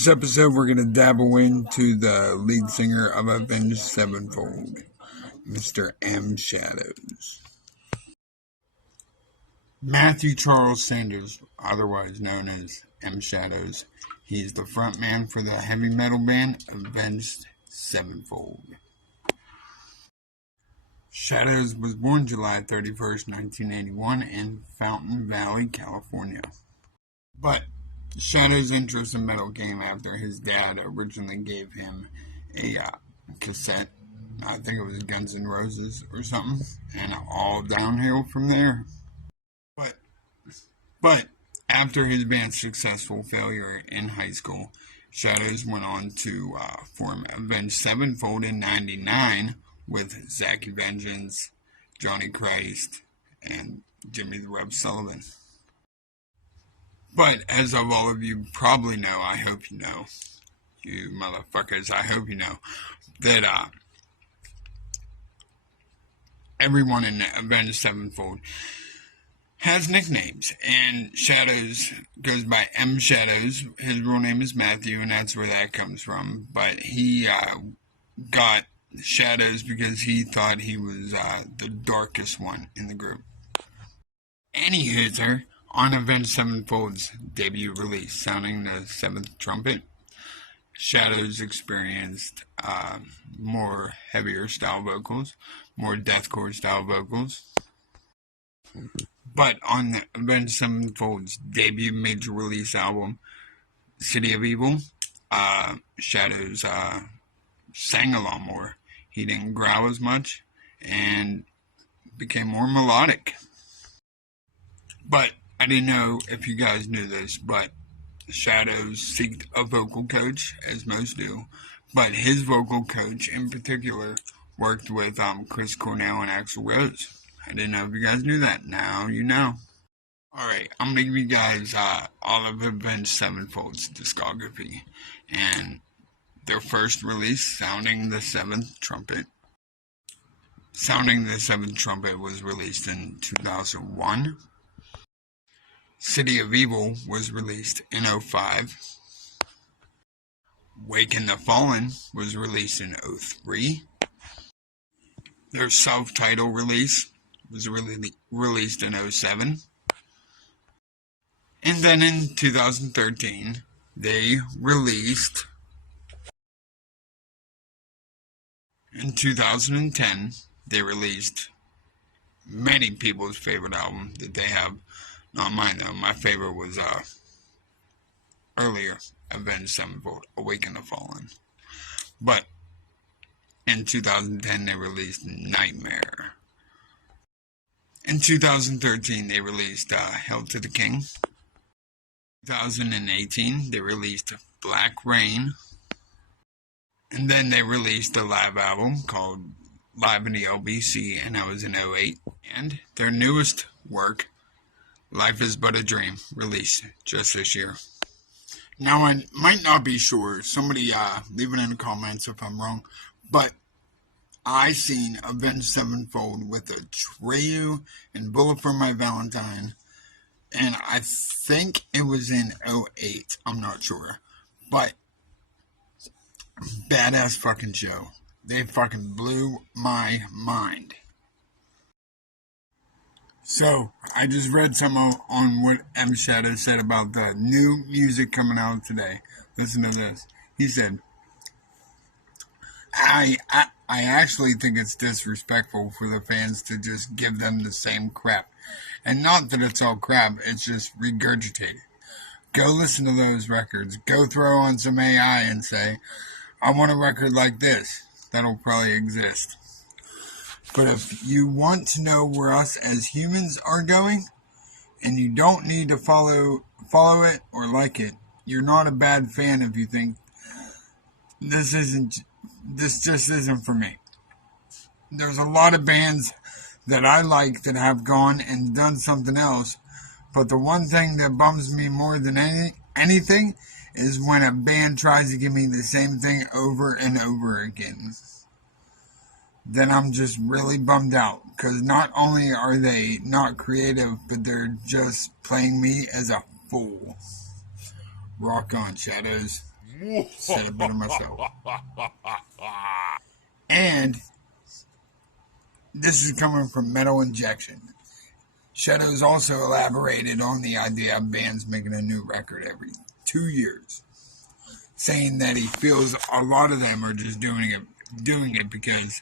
this episode, we're going to dabble into the lead singer of Avenged Sevenfold, Mr. M. Shadows. Matthew Charles Sanders, otherwise known as M. Shadows, he's the frontman for the heavy metal band Avenged Sevenfold. Shadows was born July 31st, 1981 in Fountain Valley, California. But Shadows' interest in metal came after his dad originally gave him a cassette. I think it was Guns N' Roses or something, and all downhill from there. But after his band's successful failure in high school, Shadows went on to form Avenged Sevenfold in '99 with Zachy Vengeance, Johnny Christ, and Jimmy the Rub Sullivan. But as of all of you probably know, I hope you know, you motherfuckers, I hope you know, that everyone in Avenged Sevenfold has nicknames, and Shadows goes by M. Shadows. His real name is Matthew, and that's where that comes from. But he got Shadows because he thought he was the darkest one in the group. Anywho, on Avenged Sevenfold's debut release, sounding the seventh trumpet, Shadows experienced more heavier style vocals, more deathcore style vocals. But on the Avenged Sevenfold's debut major release album, City of Evil, Shadows sang a lot more. He didn't growl as much and became more melodic. But I didn't know if you guys knew this, but Shadows seeked a vocal coach, as most do. But his vocal coach, in particular, worked with Chris Cornell and Axl Rose. I didn't know if you guys knew that. Now you know. Alright, I'm going to give you guys all of Avenged Sevenfold's discography. And their first release, Sounding the Seventh Trumpet. Sounding the Seventh Trumpet was released in 2001. City of Evil was released in 2005. Waken the Fallen was released in 2003. Their self-titled release was released in 2007. And then in 2013, they released... In 2010, they released many people's favorite album that they have. Not mine though. My favorite was earlier, Avenged Sevenfold, Awaken the Fallen. But in 2010 they released Nightmare. In 2013 they released Hail to the King. 2018 they released Black Rain. And then they released a live album called Live in the LBC, and that was in 2008. And their newest work, Life is But a Dream, released just this year. Now, I might not be sure. Somebody leave it in the comments if I'm wrong. But I seen Avenged Sevenfold with Atreyu and Bullet for My Valentine. And I think it was in 2008. I'm not sure. But badass fucking show. They fucking blew my mind. So, I just read some on what M. Shadow said about the new music coming out today. Listen to this. He said, I actually think it's disrespectful for the fans to just give them the same crap. And not that it's all crap, it's just regurgitated. Go listen to those records. Go throw on some AI and say, I want a record like this. That'll probably exist. But if you want to know where us as humans are going, and you don't need to follow it or like it, you're not a bad fan if you think this just isn't for me. There's a lot of bands that I like that have gone and done something else, but the one thing that bums me more than anything is when a band tries to give me the same thing over and over again. Then I'm just really bummed out, because not only are they not creative, but they're just playing me as a fool. Rock on, Shadows. Said it better myself. And this is coming from Metal Injection. Shadows also elaborated on the idea of bands making a new record every 2 years, saying that he feels a lot of them are just doing it because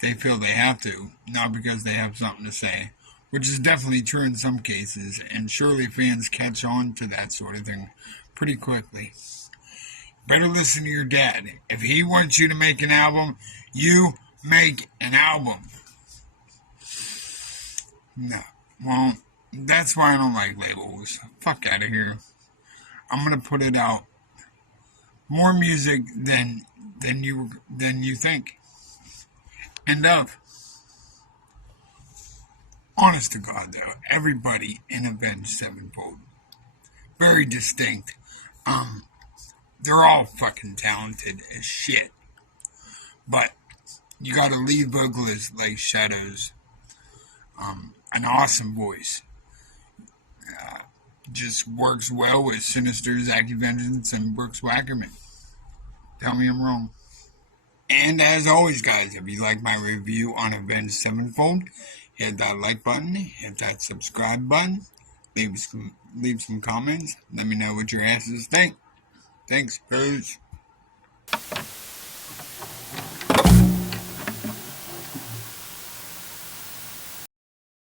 they feel they have to, not because they have something to say, which is definitely true in some cases, and surely fans catch on to that sort of thing pretty quickly. Better listen to your dad. If he wants you to make an album, you make an album. No. Well, that's why I don't like labels. Fuck out of here. I'm gonna put it out. More music than you think. End of. Honest to God, though, everybody in Avenged Sevenfold, very distinct. They're all fucking talented as shit. But you got a lead vocalist like Shadows, an awesome voice. Just works well with Sinister's AVENGED and Brooks Wackerman. Tell me I'm wrong. And as always, guys, if you like my review on Avenged Sevenfold, hit that like button, hit that subscribe button, leave some comments, let me know what your asses think. Thanks, peace.